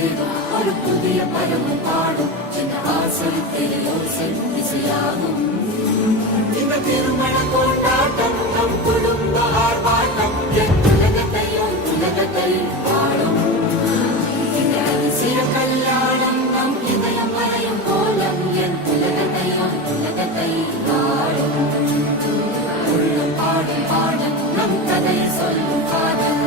சேரும் ஒரு புதிய பருவம் பாடும் இந்த ஆசை பெரியோசை இசையாகும் இந்த திருமண கொண்டாட்டம் நம் குடும்ப ஆர்ப்பாட்டம் என் உலகத்தை வாழும் இந்த அதிசய கல்யாணம் நம் இதயம் வரையும் கோலம் என் உலகத்தை வாழும் உள்ள பாடும் பாடம் நம் கதையை சொல்லும் காதல்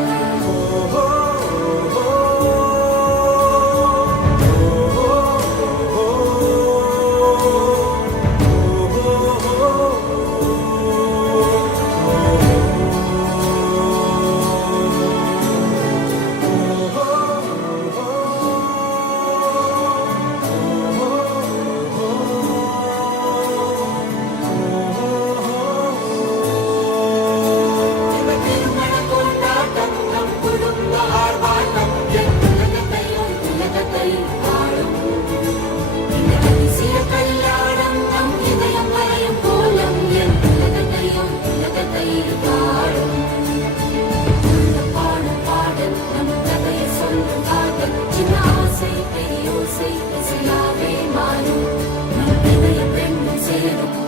Say,